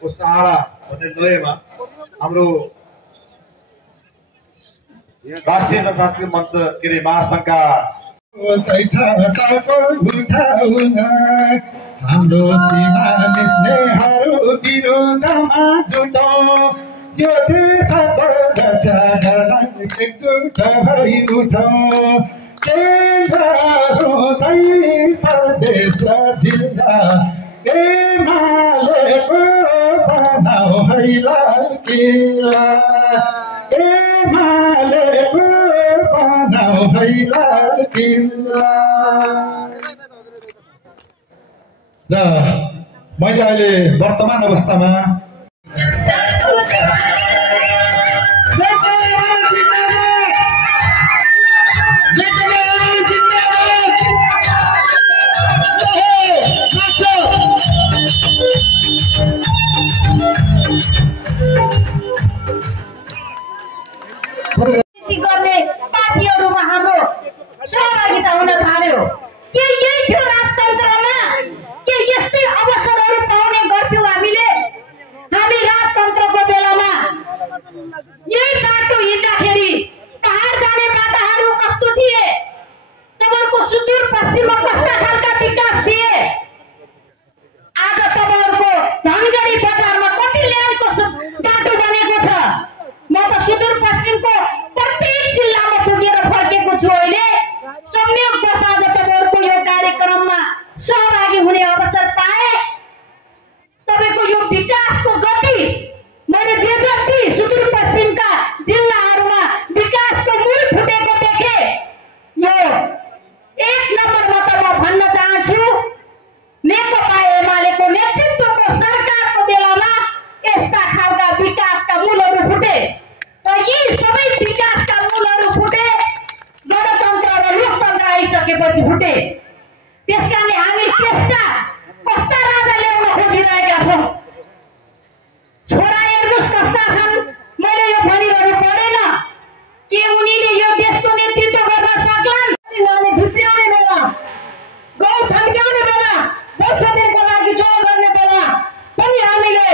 को सहारा भन्ने लयमा हाम्रो राष्ट्रिय जनसांस्कृतिक मंच के अरे महासंघका हाम्रो सीमा निस्नेहरू विरोधमा जुटो यो देशको रक्षालाई एकजुट भई उठौँ केन्द्र सहित प्रदेश र जिल्ला एमालेको बनाऊ है लाल किल्ला एमालेको बनाऊ है लाल किल्ला। र मैले अहिले वर्तमान अवस्थामा गर्ने पार्टीहरूमा हाम्रो सहभागिता हुन थाल्यो। के यही थियो राजतन्त्रमा? के यस्तै अवसरहरू पाउने गर्थ्यौँ हामीले? हामी राजतन्त्रको बेलामा यही बाटो हिँड्दाखेरि पहाड जाने बाटाहरू कस्तो थिए? तपाईँहरूको सुदूर पश्चिममा कस्ता खालका विकास थिए? आज तपाईँहरूको धनगढी बजारमा कति ल्यानको बाटो बनेको छ? म त सुदूर पश्चिमको प्रत्येक जिल्लामा पुगेर फर्केको छु। अहिले संयोगवश आज तपाईँहरूको यो कार्यक्रममा सहभागी हुने अवसर पाए। तपाईँको यो विकासको गति मैले जे जति सुदूर पश्चिमका जिल्लाहरूमा विकासको मूल फुटेको देखे, यो एक नम्बरमा त म भन्न चाहन्छु नेकपा एमालेको नेतृत्वको सरकारको बेलामा यस्ता खालका विकासका मूलहरू फुटे र यी सबै विकासका मूलहरू फुटे गणतन्त्र र लोकतन्त्र आइसकेपछि फुटे। त्यसकारणले हामी त्यस्ता कस्ता राजा ल्याउन खोजिरहेका छौँ? छोरा हेर्नुहोस् कस्ता छन्। मैले यो भनिरहनु परेन के उनीले यो देशको नेतृत्व गर्न सक्लान्? उनीहरूले भित्र्याउने बेला, गाउँ थन्क्याउने बेला, वर्ष दिनको लागि चोल गर्ने बेला पनि हामीले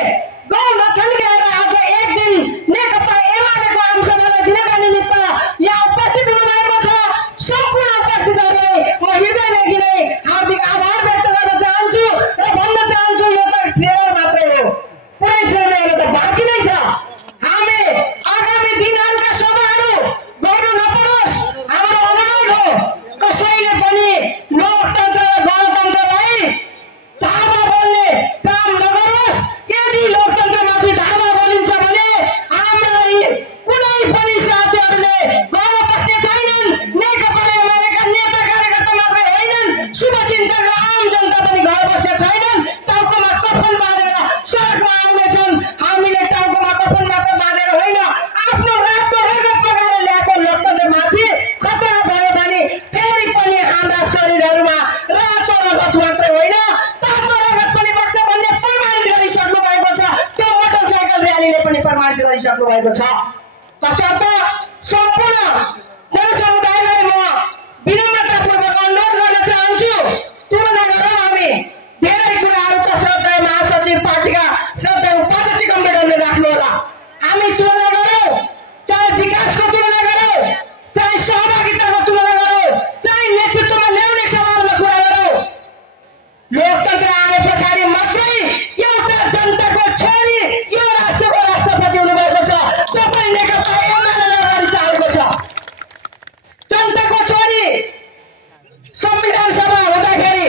गाउँ नथन्क्याएर आज एक दिन नेकपा एमालेको आमसभालाई दिनका निमित्त यहाँ उपस्थित हुनुभएको छ। सम्पूर्ण उपस्थितहरूलाई म हृदयदेखि नै हार्दिक आभार व्यक्त गर्न चाहन्छु र भन्न चाहन्छु यो त ट्रेलर मात्रै हो, पुरै फिल्म त बाँकी नै छ। हामी आगामी दिनहरूका सभाहरू गर्नु नपरोस् हाम्रो अनुरोध हो। कसैले पनि लोकतन्त्र र गणतन्त्रलाई धावा बोल्ने काम नगरोस्। यदि लोकतन्त्रमाथि धावा बोलिन्छ भने हामीलाई कुनै पनि साथीहरूले गर्न बस्ने छैनन्। नेकपा एमालेका नेता कार्यकर्ता मात्रै होइनन्, शुभचिन्तक र आम जनता पनि घर बस्ने छैनन्। टाउकोमा कफन बाँधेर सडकमा आउनेछन्। हामीले टाउकोमा कफन मात्र बाँधेर होइन, आफ्नो रातो रगत बगाएर ल्याएको लोकतन्त्रमाथि खतरा भयो भने फेरि पनि हाम्रा शरीरहरूमा रातो रगत मात्रै होइन तातो रगत पनि बग्छ भन्ने प्रमाणित गरिसक्नु भएको छ। त्यो मोटरसाइकल र्यालीले पनि प्रमाणित गरिसक्नु भएको छ। तसर्थ सम्पूर्ण जनसमुदायलाई म विनम्रतापूर्वक अनुरोध गर्न चाहन्छु, तुलना गरौँ। हामी धेरै कुराहरू त श्रद्धेय महासचिव पार्टीका श्रद्धेय उपाध्यक्ष कम्प्युटरले राख्नु होला। हामी तुलना गरौँ, चाहे विकासको तुलना गरौँ, चाहे सहभागिताको तुलना गरौँ, चाहे नेतृत्वमा ल्याउने सवालमा कुरा गरौँ। लोकतन्त्र आए पछाडि मात्रै एउटा जनताको छोरी यो राष्ट्रको राष्ट्रपति हुनुभएको छ। तपाईँ नेकपा एमालेलाई अगाडि सारेको छ। जनताको छोरी संविधान सभा हुँदाखेरि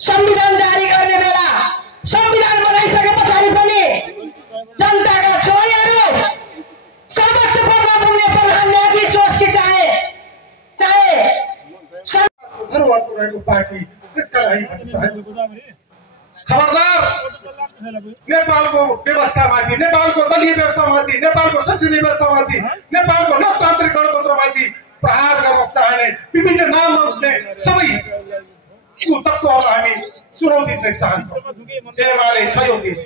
संविधान जारी गर्ने बेला संविधान बनाइसके पछाडि पनि जनताका छोरीहरू सर्वोच्च पदमा पुग्ने प्रधान न्यायाधीश होस् कि चाहे धरोहरको रहेको पार्टी, त्यसका लागि भन्न चाहन्छु खबरदार नेपालको व्यवस्थामाथि, नेपालको दलीय व्यवस्थामाथि, नेपालको संसदीय व्यवस्थामाथि, नेपालको लोकतान्त्रिक गणतन्त्रमाथि प्रहार गर्न चाहने विभिन्न नाममा उठ्ने सबै तत्त्वहरूलाई हामी चुनौती दिन चाहन्छौँ। एमाले छ यो देश,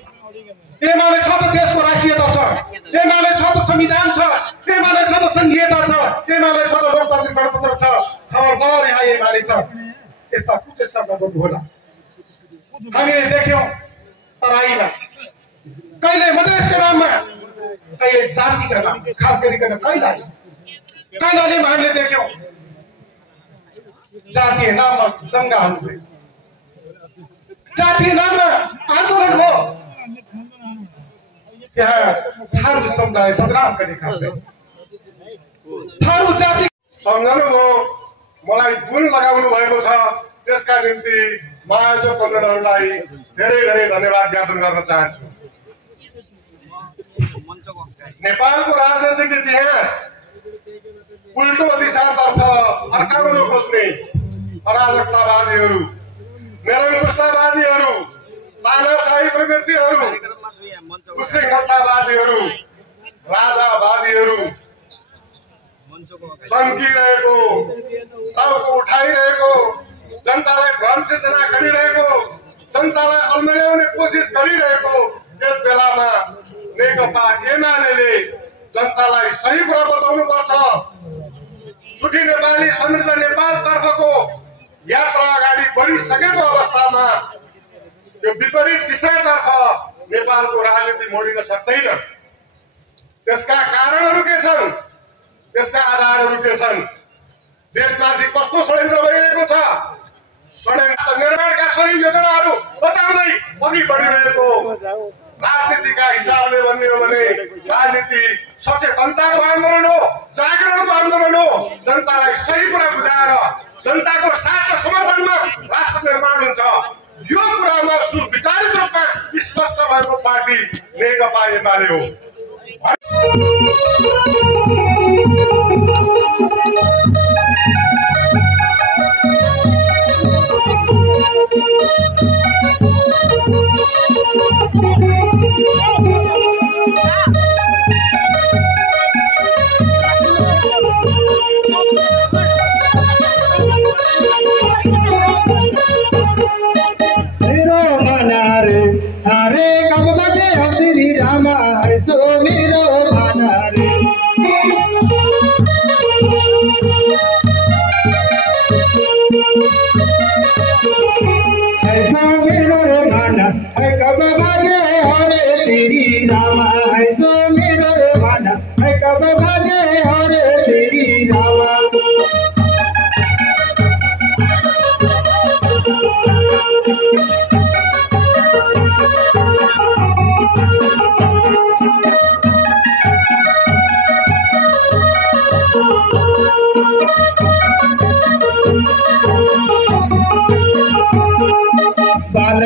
एमाले छ त देशको राष्ट्रियता छ, एमाले छ त संविधान छ, एमाले छ त संघीयता छ, एमाले छ त लोकतान्त्रिक गणतन्त्र छ। खबरदार यहाँ एमाले छ यस्ता कुचेष्टा गर्नु होला। हामीले देख्यौँ तराईमा नाममा कहिले जातिका नाम खास गरिकन कैलालीमा हामीले देख्यौँ जातीय नाममा दंगाहरू भयो, जातीय नाममा आन्दोलन हो। त्यहाँ थारू समुदाय बदनाम गर्ने काम भयो। थारू जाति सम्झनुभयो, मलाई जुन लगाउनु भएको छ त्यसका निम्ति म आयोजक कमरेडहरूलाई धेरै धेरै धन्यवाद ज्ञापन गर्न चाहन्छु। नेपालको राजनैतिक इतिहास उल्टो दिशातर्फ फर्काउन खोज्ने अराजकतावादीहरू, निरङ्कुशतावादीहरू, तानाशाही प्रवृत्तिहरू, उश्रृङ्खलतावादीहरू, राजावादीहरू चम्किरहेको, टाउको उठाइरहेको, जनतालाई भ्रम सिर्जना गरिरहेको, जनतालाई अल्मल्याउने कोसिस गरिरहेको यस बेलामा नेकपा एमाले जनतालाई सही कुरा बताउनु पर्छ। सुखी नेपाली समृद्ध नेपाल तर्फको यात्रा अगाडि बढिसकेको अवस्थामा यो विपरीत दिशातर्फ नेपालको राजनीति मोडिन सक्दैन। त्यसका कारणहरू के छन्, त्यसका आधारहरू के छन्, देशमाथि कस्तो षड्यन्त्र भइरहेको छ, षड्यन्त्र निर्माणका सही योजनाहरू बताउँदै अघि बढिरहेको राजनीतिका हिसाबले भन्ने हो भने राजनीति सचेतनताको आन्दोलन हो, जागरणको आन्दोलन हो। जनतालाई सही कुरा बुझाएर जनताको साथ र समर्थनमा राष्ट्र निर्माण हुन्छ। यो कुरामा सुविचारित रूपमा स्पष्ट भएको पार्टी नेकपा एमाले हो।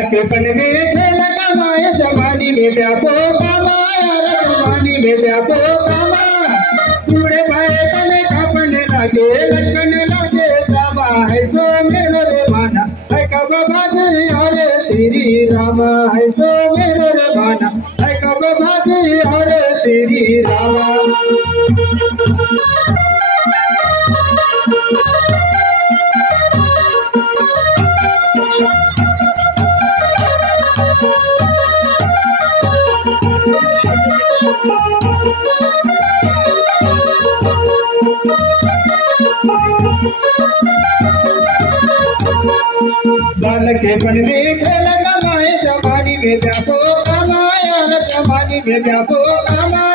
के बन में खेल कमाए जवानी में जाबो कमाया न जवानी में जाबो कमा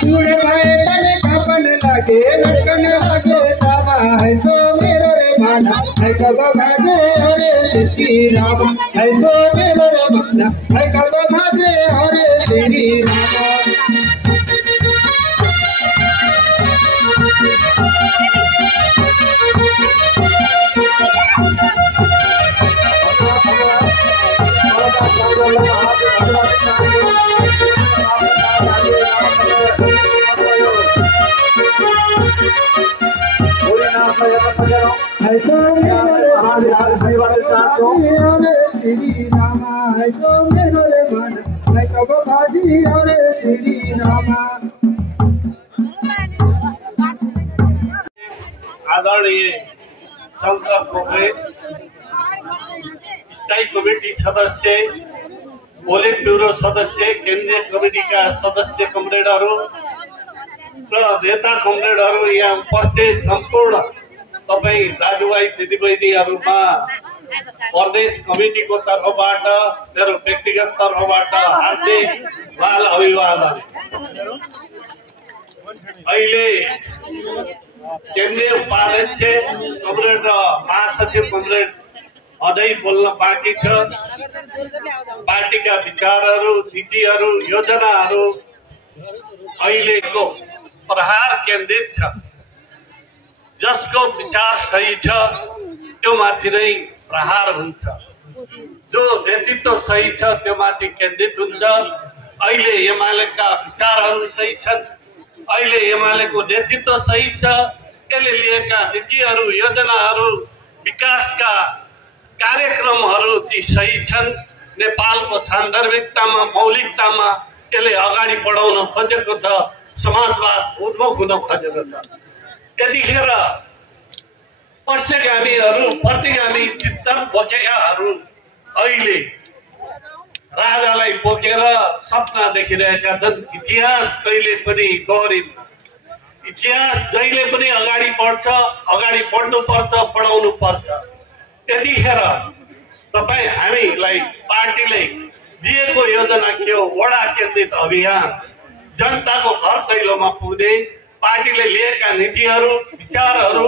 पूरे भाई तने कपन लागे लटकन लागे जावा है सो मेरो रे माना है कब भाजे हरे श्री राम है सो मेरो रे माना है कब भाजे हरे श्री राम आदरणीय शंकर पोखरे स्थायी कमिटी सदस्य, पोलिट ब्यूरो सदस्य, केन्द्रीय कमिटीका सदस्य कमरेडहरू र नेता कमरेडहरू यहाँ उपस्थित सम्पूर्ण तपाईँ दाजुभाइ दिदीबहिनीहरूमा प्रदेश कमिटीको तर्फबाट मेरो व्यक्तिगत तर्फबाट हार्दिक बाल अभिवादन। अहिले केन्द्रीय उपाध्यक्ष कमरेड र महासचिव कमरेड अझै बोल्न बाँकी छ। पार्टीका विचारहरू, नीतिहरू, योजनाहरू अहिलेको प्रहार केन्द्रित छ। जसको विचार सही छ त्यो माथि नै प्रहार हुन्छ, जो नेतृत्व सही छ त्यो माथि केन्द्रित हुन्छ। अहिले एमालेका विचारहरू सही छन्, अहिले एमालेको नेतृत्व सही छ, यसले लिएका नीतिहरू, योजनाहरू, विकासका कार्यक्रमहरू ती सही छन्। नेपालको सान्दर्भिकतामा, मौलिकतामा यसले अगाडि बढाउन खोजेको छ, समाजवाद उन्मुख हुन खोजेको छ। यतिखेर पश्चिगामीहरू, प्रतिगामी चिन्तन बोकेकाहरू अहिले राजालाई बोकेर सपना देखिरहेका छन्। इतिहास कहिले पनि गौरिन, इतिहास जहिले पनि अगाडि बढ्छ, अगाडि बढ्नुपर्छ, बढाउनु पर्छ। यतिखेर तपाईँ हामीलाई पार्टीले दिएको योजना के हो? वडा केन्द्रित अभियान, जनताको घर दैलोमा पुग्ने, पार्टीले लिएका नीतिहरू, विचारहरू,